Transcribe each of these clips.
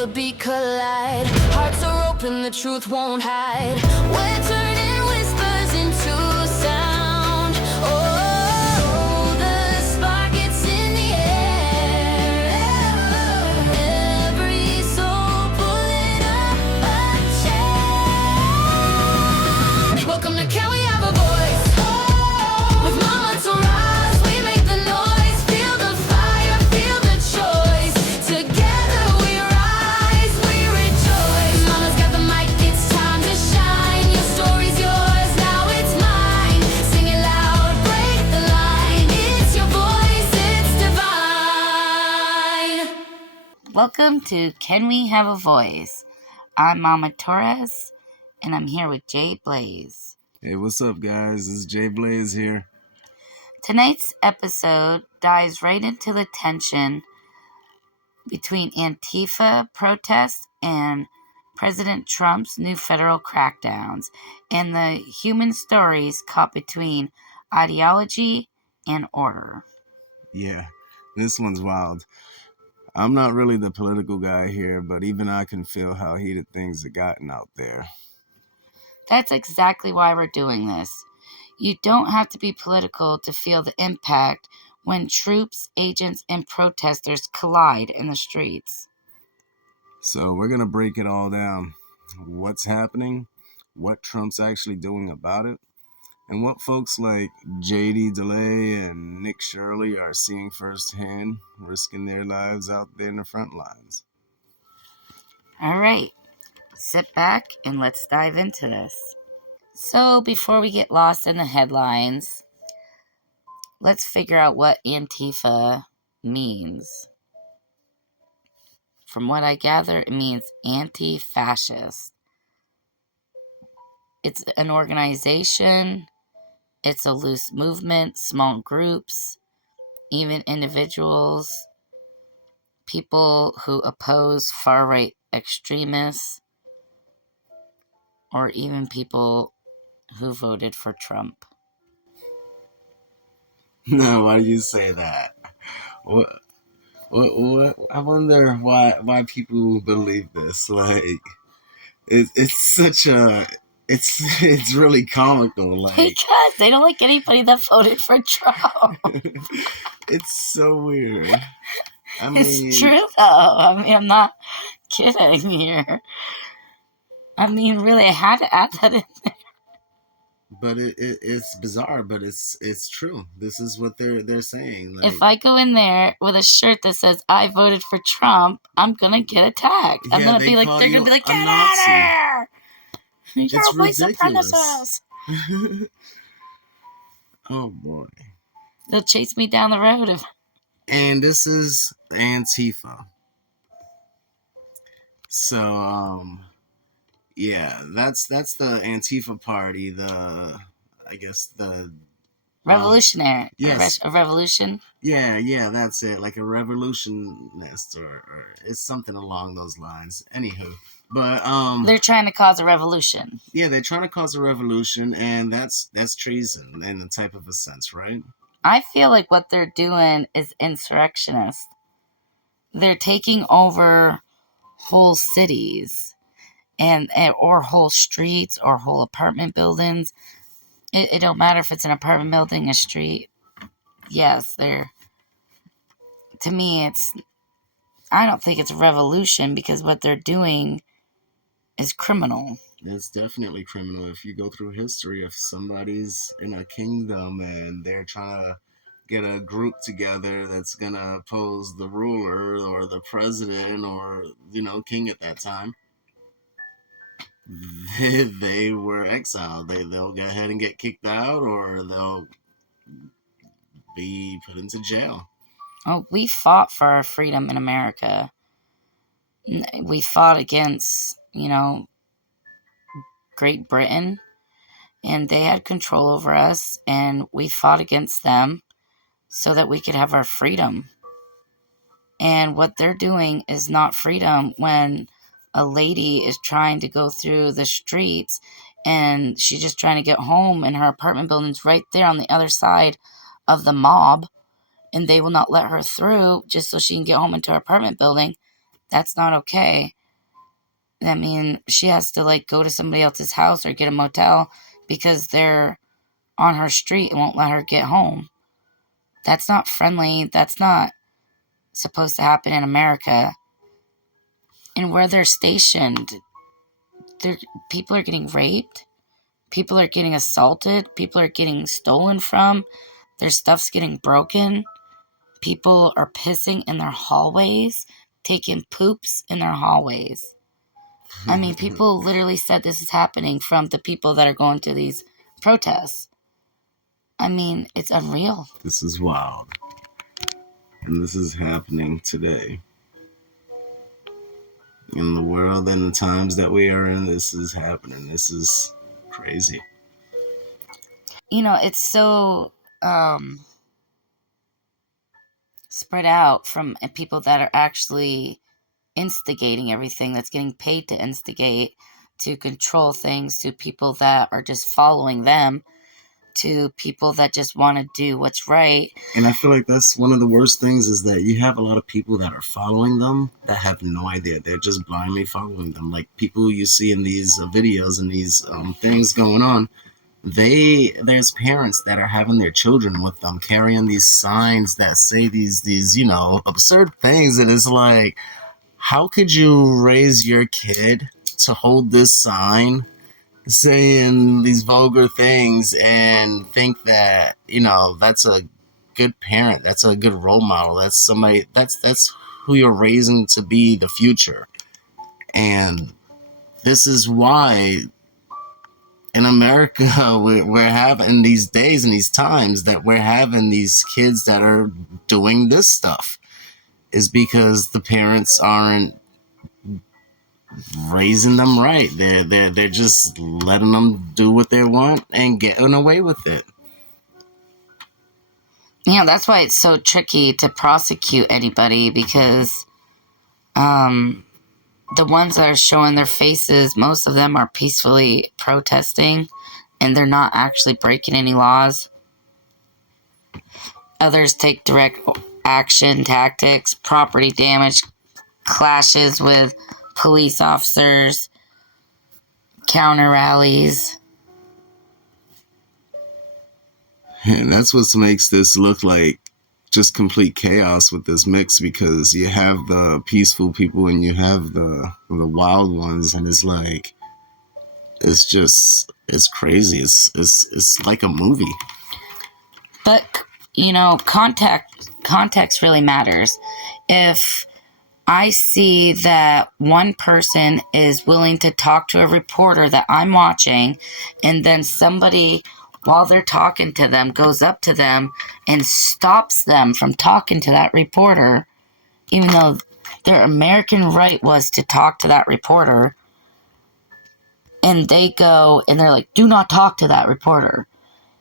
the beat collide. Hearts are open, the truth won't hide. We're turning whispers into sound. Oh, the spark, it's in the air. Every soul pulling up a chair. Welcome to Can We Have a Voice? With Mama to rise, we make the noise. Feel the fire, feel the choice. Together we rise, we rejoice. Mama's got the mic, it's time to shine. Your story's yours, now it's mine. Sing it loud, break the line. It's your voice, it's divine. Welcome to Can We Have a Voice? I'm Mama Torres, and I'm here with Jay Blaze. Hey, what's up, guys? It's Jay Blaze here. Tonight's episode dives right into the tension between Antifa protests and President Trump's new federal crackdowns, and the human stories caught between ideology and order. Yeah, this one's wild. I'm not really the political guy here, but even I can feel how heated things have gotten out there. That's exactly why we're doing this. You don't have to be political to feel the impact when troops, agents, and protesters collide in the streets. So we're going to break it all down. What's happening, what Trump's actually doing about it, and what folks like JD DeLay and Nick Shirley are seeing firsthand, risking their lives out there in the front lines. All right, sit back and let's dive into this. So before we get lost in the headlines, let's figure out what Antifa means. From what I gather, it means anti-fascist. It's an organization, it's a loose movement, small groups, even individuals, people who oppose far-right extremists, or even people who voted for Trump. No, why do you say that? What? I wonder why people believe this. Like, it's such a it's really comical. Like, Because they don't like anybody that voted for Trump. it's so weird. I mean, It's true though. I'm not kidding here. Really, I had to add that in there. but it's bizarre, but it's true. This is what they're saying. Like, If I go in there with a shirt that says I voted for Trump, I'm gonna get attacked. I'm gonna be like, they're gonna be like, get out of here! You're a white supremacist. Oh boy. They'll chase me down the road. And this is Antifa. So yeah, that's the Antifa party, I guess the Revolutionary. yes. A revolution. Yeah, that's it. Like a revolutionist or it's something along those lines. Anywho. But they're trying to cause a revolution. Yeah, they're trying to cause a revolution, and that's treason in a type of a sense, right? I feel like what they're doing is insurrectionist. They're taking over whole cities and or whole streets or whole apartment buildings. It don't matter if it's an apartment building, a street. Yes, to me, I don't think it's a revolution because what they're doing is criminal. It's definitely criminal. If you go through history, if somebody's in a kingdom and they're trying to get a group together that's going to oppose the ruler or the president or, king at that time, they were exiled. They'll go ahead and get kicked out or they'll be put into jail. Oh, we fought for our freedom in America. We fought against, Great Britain, and they had control over us, and we fought against them so that we could have our freedom. And what they're doing is not freedom when a lady is trying to go through the streets and she's just trying to get home and her apartment building's right there on the other side of the mob and they will not let her through just so she can get home into her apartment building. That's not okay. I mean, she has to like go to somebody else's house or get a motel because they're on her street and won't let her get home. That's not friendly. That's not supposed to happen in America. And where they're stationed, people are getting raped. People are getting assaulted. People are getting stolen from. Their stuff's getting broken. People are pissing in their hallways, taking poops in their hallways. I mean, people literally said this is happening from the people that are going to these protests. I mean, it's unreal. This is wild. And this is happening today. In the world and the times that we are in, this is happening. This is crazy. You know, it's so spread out from people that are actually instigating everything, that's getting paid to instigate, to control things, to people that are just following them, to people that just want to do what's right. And I feel like that's one of the worst things, is that you have a lot of people that are following them that have no idea. They're just blindly following them. Like people you see in these videos and these things going on, there's parents that are having their children with them, carrying these signs that say these absurd things. And it's like, how could you raise your kid to hold this sign saying these vulgar things and think that, that's a good parent, that's a good role model, that's somebody, that's who you're raising to be the future? And this is why in America, we're having these days and these times that we're having these kids that are doing this stuff, is because the parents aren't raising them right. They're just letting them do what they want and getting away with it. Yeah, that's why it's so tricky to prosecute anybody, because the ones that are showing their faces, most of them are peacefully protesting and they're not actually breaking any laws. Others take direct action tactics, property damage, clashes with police officers, counter rallies. And that's what makes this look like just complete chaos with this mix, because you have the peaceful people and you have the wild ones, and it's like, it's crazy. It's like a movie. But, context really matters. If I see that one person is willing to talk to a reporter that I'm watching, and then somebody, while they're talking to them, goes up to them and stops them from talking to that reporter, even though their American right was to talk to that reporter, and they go and they're like, do not talk to that reporter.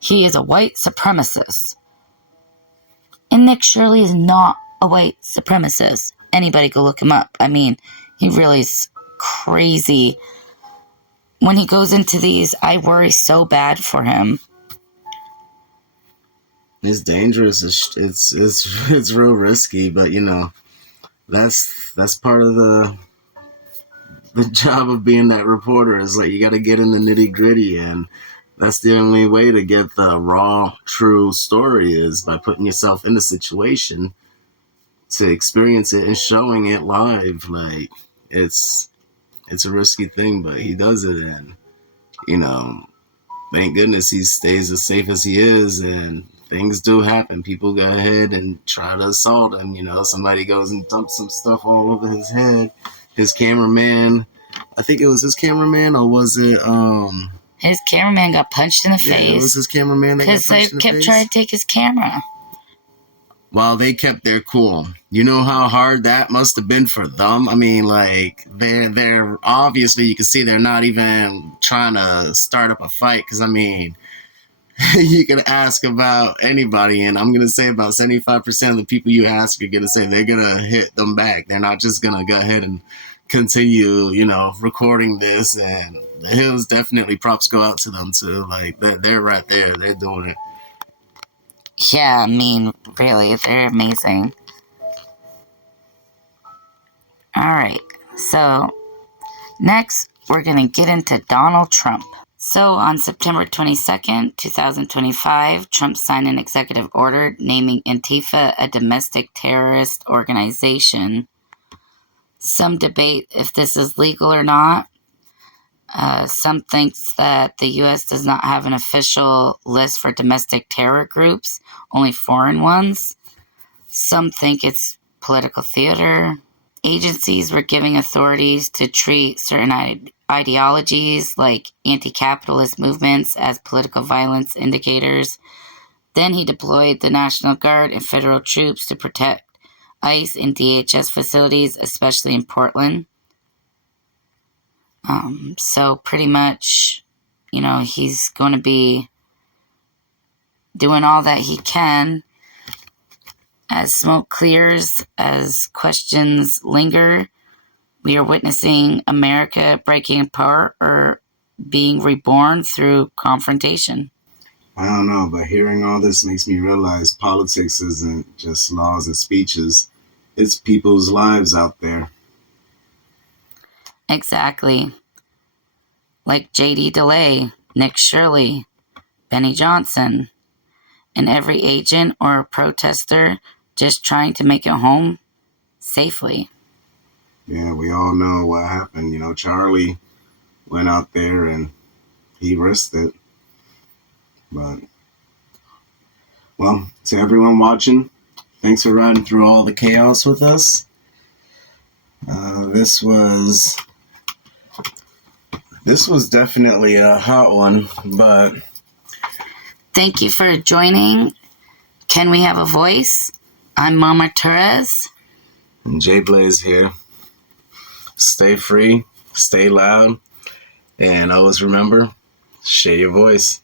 He is a white supremacist. And Nick Shirley is not a white supremacist. Anybody go look him up. I mean, he really is crazy. When he goes into these, I worry so bad for him. It's dangerous. It's real risky, but that's part of the job of being that reporter, is like, you got to get in the nitty gritty, and that's the only way to get the raw, true story, is by putting yourself in the situation to experience it and showing it live. Like, it's a risky thing, but he does it, and thank goodness he stays as safe as he is. And things do happen. People go ahead and try to assault him. Somebody goes and dumps some stuff all over his head. His cameraman, I think it was his cameraman, or was it his cameraman got punched in the face. Yeah, it was his cameraman that got punched in the face. Because they kept trying to take his camera. While they kept their cool. You know how hard that must have been for them? I mean, like, they're obviously, you can see they're not even trying to start up a fight, because, I mean, you can ask about anybody, and I'm going to say about 75% of the people you ask are going to say they're going to hit them back. They're not just going to go ahead and continue, recording this. And the Hills, definitely props go out to them, too. Like, they're right there. They're doing it. Yeah, I mean, really, they're amazing. All right. So next, we're going to get into Donald Trump. So on September 22nd, 2025, Trump signed an executive order naming Antifa a domestic terrorist organization. Some debate if this is legal or not. Some thinks that the U.S. does not have an official list for domestic terror groups, only foreign ones. Some think it's political theater. Agencies were giving authorities to treat certain ideologies like anti-capitalist movements as political violence indicators. Then he deployed the National Guard and federal troops to protect ICE and DHS facilities, especially in Portland. So pretty much, he's going to be doing all that he can. As smoke clears, as questions linger, we are witnessing America breaking apart or being reborn through confrontation. I don't know, but hearing all this makes me realize politics isn't just laws and speeches. It's people's lives out there. Exactly. Like J.D. DeLay, Nick Shirley, Benny Johnson, and every agent or protester just trying to make it home safely. Yeah, we all know what happened. Charlie went out there and he risked it. But, well, to everyone watching, thanks for riding through all the chaos with us. This was definitely a hot one, but thank you for joining. Can we have a voice? I'm Mama Therese. And J Blaze here. Stay free, stay loud, and always remember, share your voice.